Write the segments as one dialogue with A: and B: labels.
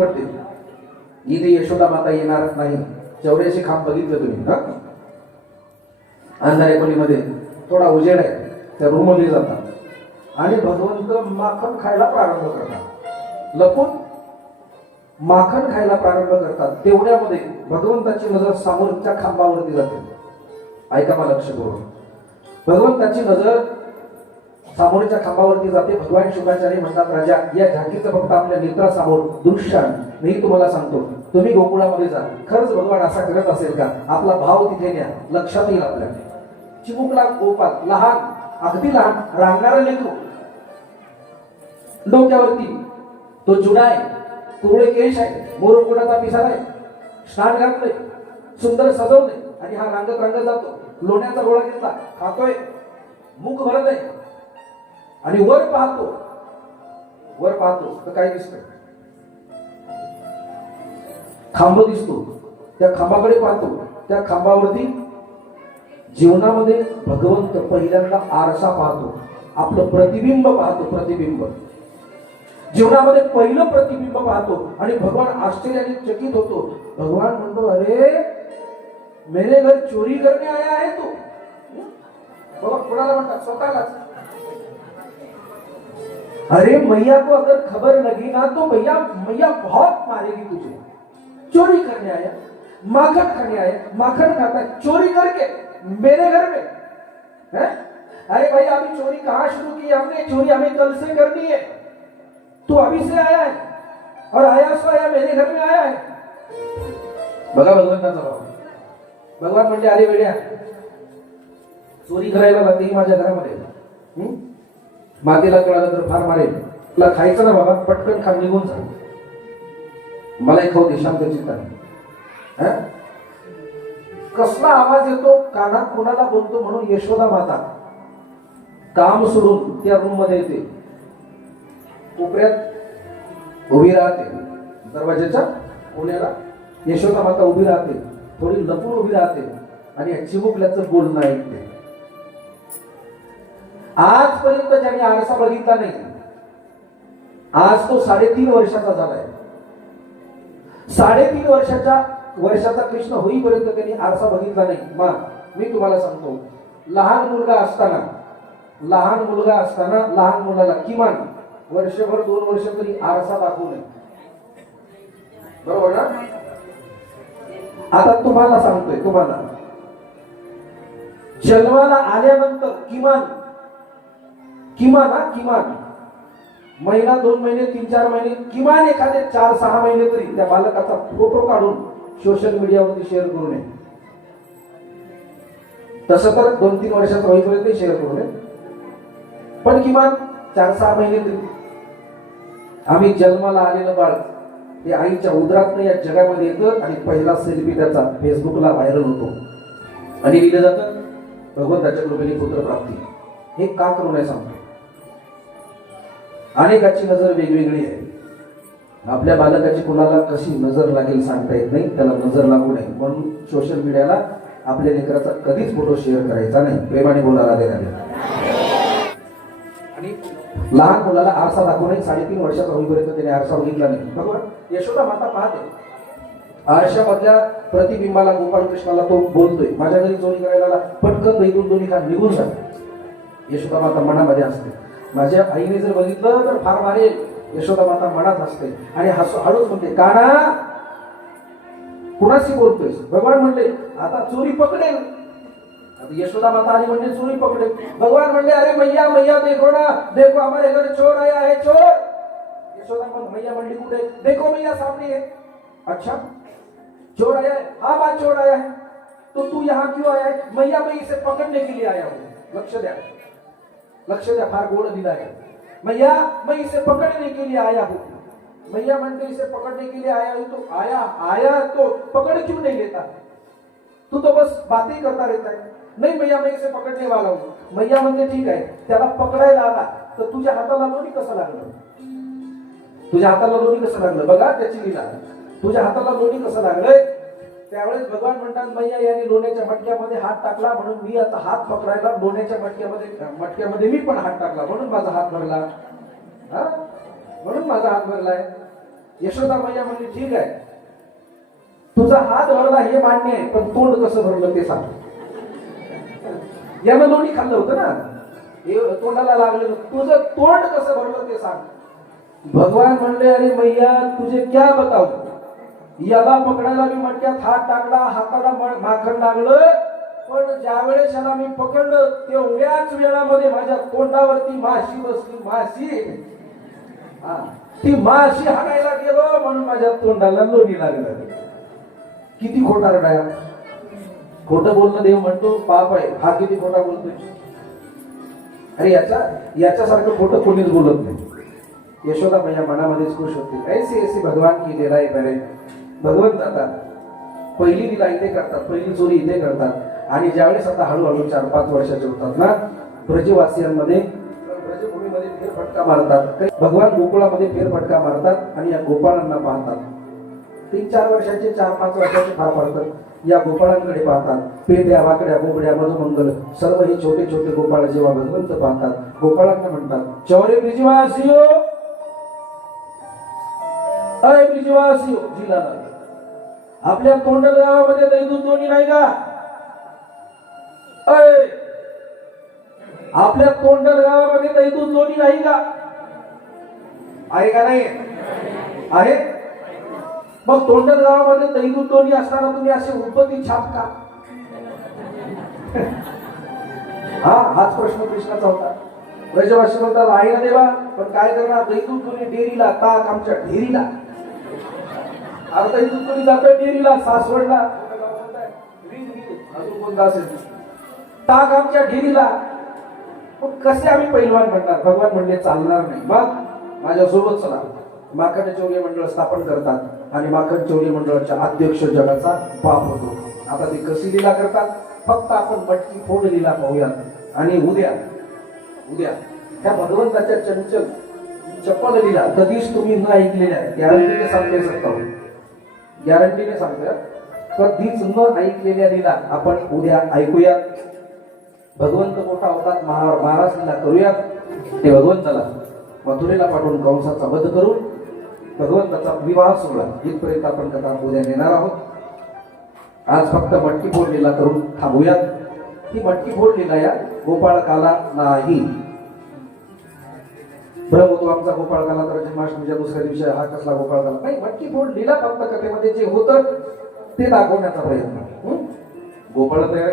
A: पडते. इथे यशोदा माता येणारच नाही. चौऱ्याशी खांब बघितलं तुम्ही हा? अंधारे खोलीमध्ये थोडा उजेड आहे. त्या रूममध्ये जातात. आणि भगवंत माखन खायला प्रारंभ करतात. लपून माखन खायला प्रारंभ करतात. तेवढ्यामध्ये भगवंताची नजर समोरच्या खांबावरती जाते. ऐका मला लक्ष करून. भगवंताची नजर सामोरीच्या खांबावरती जाते. भगवान शुभाचार्य म्हणतात राजा या झाकीचं फक्त आपल्या नेत्रासमोर दृश्यान मी तुम्हाला सांगतो तुम्ही गोकुळामध्ये जा. खरंच भगवान असा करत असेल का? आपला भाव तिथे न्या. लक्षात येईल आपल्या चिमुकला गोपाल लहान अगदी लहान रांगणारा लेकरू. डोक्यावरती तो जुडा आहे. कुरळे केश आहे. मोरकुटाचा पिसार आहे. स्नान घातलंय. सुंदर सजवलंय. आणि हा रांगत रांगत जातो. लोण्याचा गोळा घेतला. खातोय. मुख भरत आहे. आणि वर पाहतो. वर पाहतो. तर काय दिसत खांब दिसतो. त्या खांबाकडे पाहतो. त्या खांबावरती जीवनामध्ये भगवंत पहिल्यांदा आरसा पाहतो. आपलं प्रतिबिंब पाहतो प्रतिबिंब. जीवनामध्ये पहिलं प्रतिबिंब पाहतो. आणि भगवान आश्चर्याने चकित होतो. भगवान म्हणतो अरे मेरे घर चोरी करणे आया आहे तू. बघा कोणाला म्हणतात? स्वतःलाच. अरे मैया को अगर खबर लगी ना तो भैया मैया बहुत मारेगी तुझे। चोरी करने आया, माखन खाने आया, माखन खाता है चोरी करके मेरे घर में, है? अरे भाई, अभी चोरी कहाँ शुरू की हमने चोरी हमें कल से करनी है। तू अभी से आया है और आया सो आया, मेरे घर में आया है। बघा भगवंताचा भाव भगवान म्हणजे अरे वेड्या चोरी करायला लागते ही माझ्या घरामध्ये? मातीला कळालं तर फार मारेल तुला खायचं ना बाबा पटकन खा निघून जा. मला खाऊ दे शांत चित्ताने कसला आवाज येतो? कानात कोणाला बोलतो म्हणून यशोदा माता. काम सोडून त्या रूममध्ये येते. कोपऱ्यात उभी राहते. दरवाजाच्या कोण्याला यशोदा माता उभी राहते. थोडी लपून उभी राहते. आणि चिमुकल्याचं बोलणं ऐकते. आजपर्यंत ज्यांनी आरसा बघितला नाही आज तो साडेतीन वर्षाचा झालाय. साडेतीन वर्षाच्या वर्षाचा कृष्ण होईपर्यंत त्यांनी आरसा बघितला नाही. मा मी तुम्हाला सांगतो लहान मुलगा असताना लहान मुलगा असताना लहान मुलाला किमान वर्षभर दोन वर्ष तरी आरसा दाखवू नये. बरोबर ना? आता तुम्हाला सांगतोय तुम्हाला. जन्माला आल्यानंतर किमान किमान हा किमान. महिना दोन महिने तीन चार महिने किमान एखादे चार सहा महिने तरी त्या बालकाचा फोटो काढून सोशल मीडियावरती शेअर करू नये. तसं तर दोन तीन वर्षात होईपर्यंत शेअर करू नये. पण किमान चार सहा महिने तरी. आम्ही जन्माला आलेलं बाळ ते आईच्या उदरात या जगामध्ये येतं आणि पहिला सेल्फी त्याचा फेसबुकला व्हायरल होतो. आणि लिहिलं जातं भगवंताच्या कृपेने पुत्र प्राप्ती हे का करू नये सांगतो? अनेकाची नजर वेगवेगळी आहे. आपल्या बालकाची कुणाला कशी नजर लागेल सांगता येत नाही त्याला नजर लागू नये. म्हणून सोशल मीडियाला आपल्या लेकराचा कधीच फोटो शेअर करायचा नाही. प्रेमाने बोलायला आले आणि लहान मुलाला आरसा दाखवू नये. साडेतीन वर्षाचा होईपर्यंत त्याने आरसा बघितला नाही. बरोबर यशोदा माता पाहते. आरशामधल्या प्रतिबिंबाला गोपाळ कृष्णाला तो बोलतोय. माझ्या घरी चोरी करायला पटकन इथून दोन्ही का निघून जाते. यशोदा माता मनामध्ये असते माझ्या आईने जर बघितलं तर फार मारेल यशोदा माता मनात असते. आणि हसू हळूच म्हणते काना कुणाशी बोलतोय भगवान म्हणले आता चोरी पकडेल. आता यशोदा माता आली म्हणजे चोरी पकडे भगवान म्हणले अरे मैया मैया देखो ना देखो हमारे घर चोर आया है चोर. यशोदा मग मैया म्हणली कुठे देखो मैया सामने है. अच्छा चोर आया है? बा चोर आया है. तो तू यहाँ क्यों आया है? मैया मैं इसे पकड़ने के लिए आया हूँ लक्ष द्या लक्ष द्या फार गोड दिला आहे. मैया मैं इसे पकड़ने के लिए आया हूँ. मैया म्हणते इसे पकड़ने के लिए आया हूँ तो आया आया तो पकड़ क्यों नहीं लेता? तू तो बस बातें करता रहता है. नहीं मैया मैं इसे पकडणे वाला हूँ. मैया म्हणते ठीक आहे त्याला पकडायला आला तर तुझ्या हाताला लोणी कसं लागलं? तुझ्या हाताला लोणी कसं लागलं? बघा त्याची लिला. तुझ्या हाताला लोणी कसं लागलंय? त्यावेळेस भगवान म्हणतात मैया यांनी लोण्याच्या मटक्यामध्ये हात टाकला म्हणून मी आता हात पकडायला लोण्याच्या मटक्यामध्ये मटक्यामध्ये मी पण हात टाकला. म्हणून माझा हात भरला. हा? म्हणून माझा हात भरलाय. यशोदा मैया म्हणली ठीक आहे. तुझा हात भरला हे मान्य आहे पण तोंड कसं भरलं ते सांग. यानं लोणी खाल्लं होतं ना? हे तोंडाला लागलेलं. तुझं तोंड कसं भरलं ते सांग. भगवान म्हणले अरे मैया तुझे क्या बताऊ? याला पकडायला मी मटक्यात हात टाकला हाताला माखण लागलं. पण ज्या वेळेस याला मी पकडलं तेवढ्याच वेळामध्ये माझ्या तोंडावरती माशी बसली माशी. हा, ती माशी हाणायला गेलो म्हणून माझ्या तोंडाला लोणी लागलं. किती खोटा रडाया खोटं बोलणं देव म्हणतो पाप आहे. हा किती खोटा बोलतोय. अरे याच्या याच्यासारखं खोटं कोणीच बोलत नाही. यशोदा माझ्या मनामध्येच खुश होते ऐसे ऐसे भगवान की लीला बरे भगवंत आता पहिली लिला इथे करतात पहिली चोरी इथे करतात. आणि ज्यावेळेस आता हळूहळू चार पाच वर्षाचे होतात ना ब्रजवासियांमध्ये ब्रजभूमीमध्ये फेरफटका मारतात. काही भगवान गोकुळामध्ये फेरफटका मारतात आणि या गोपाळांना पाहतात. तीन चार वर्षाचे चार पाच वर्षाचे फार पडतात. या गोपाळांकडे पाहतात. पेंड्या वाकड्या बोबड्या मधुमंगल सर्व हे छोटे छोटे गोपाळ जेव्हा भगवंत पाहतात गोपाळांना म्हणतात चौरे ब्रिजवासियो! अय ब्रिजवासियो! जिला आपल्या तोंडल गावामध्ये दैदूत दोन्ही नाही का? अय आपल्या तोंडल गावामध्ये दैदूत दोन्ही नाही का? आहे का नाही? आहे? मग तोंडल गावामध्ये दैदूत दोन्ही असताना तुम्ही असे उत्पत्ती छाप का? हा हाच प्रश्न कृष्णाचा होता. ब्रजवासी म्हणतात आहे ना देवा पण काय करणार? दैदूत दोन्ही डेरीला ताक आमच्या ढेरीला. आता इथून कोणी जातोय? डेरीला सासवडला. अजून कोणता असेल ताक आमच्या डेरीला मग कसे आम्ही पैलवान म्हणणार भगवान म्हणले चालणार नाही. मग माझ्यासोबत चला. माखन चौले मंडळ स्थापन करतात आणि माखन चौले मंडळाच्या अध्यक्ष जगाचा बाप होतो. आता ते कशी लिला करतात? फक्त आपण मटकी फोड लिला पाहूया आणि उद्या उद्या त्या भगवंताच्या चंचल चप्पल लिला कधीच तुम्ही न ऐकलेल्या गॅरंटीने सांगते सकता गॅरंटीने सांगतोय कधीच न ऐकलेल्या लीला आपण उद्या ऐकूयात. भगवंत मोठा होतात महा महाराज करूयात. ते भगवंताला मथुरेला पाठवून कंसाचा वध करून भगवंताचा विवाह सोहळा. इथपर्यंत आपण कथा उद्या नेणार आहोत. आज फक्त मटकी फोड लीला करून थांबूयात. ही मटकी फोड लीला या गोपाळकाला नाही. भ्रम होतो आमचा गोपाळ झाला तर जन्माष्टमीच्या म्हणजे दुसऱ्या दिवशी हा कसला गोपाळ झाला? नाही मटकी फोड लिला फक्त कथेमध्ये जे होतं ते दाखवण्याचा प्रयत्न. गोपाळ तयार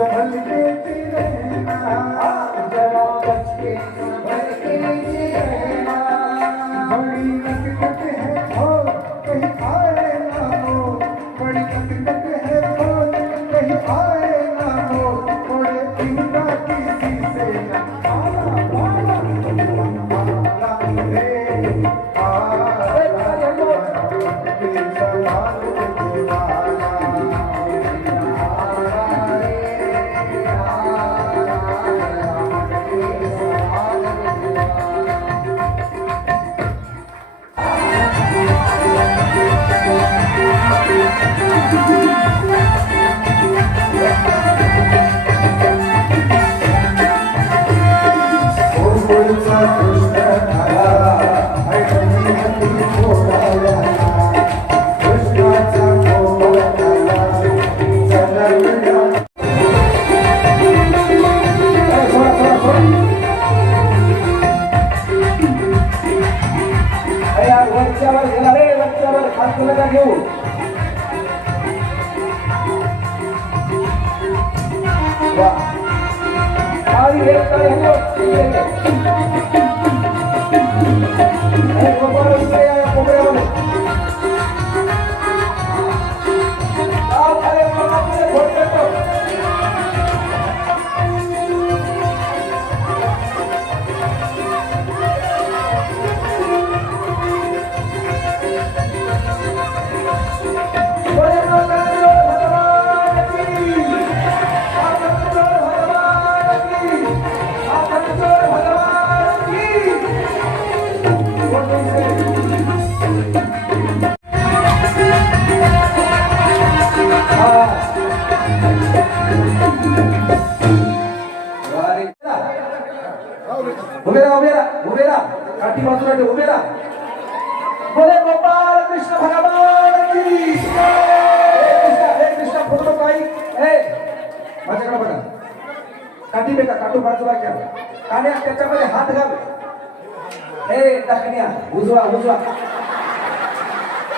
B: कहल के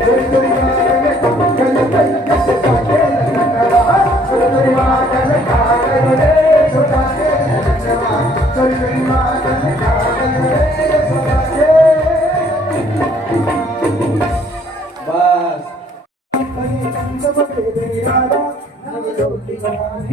B: Thank you.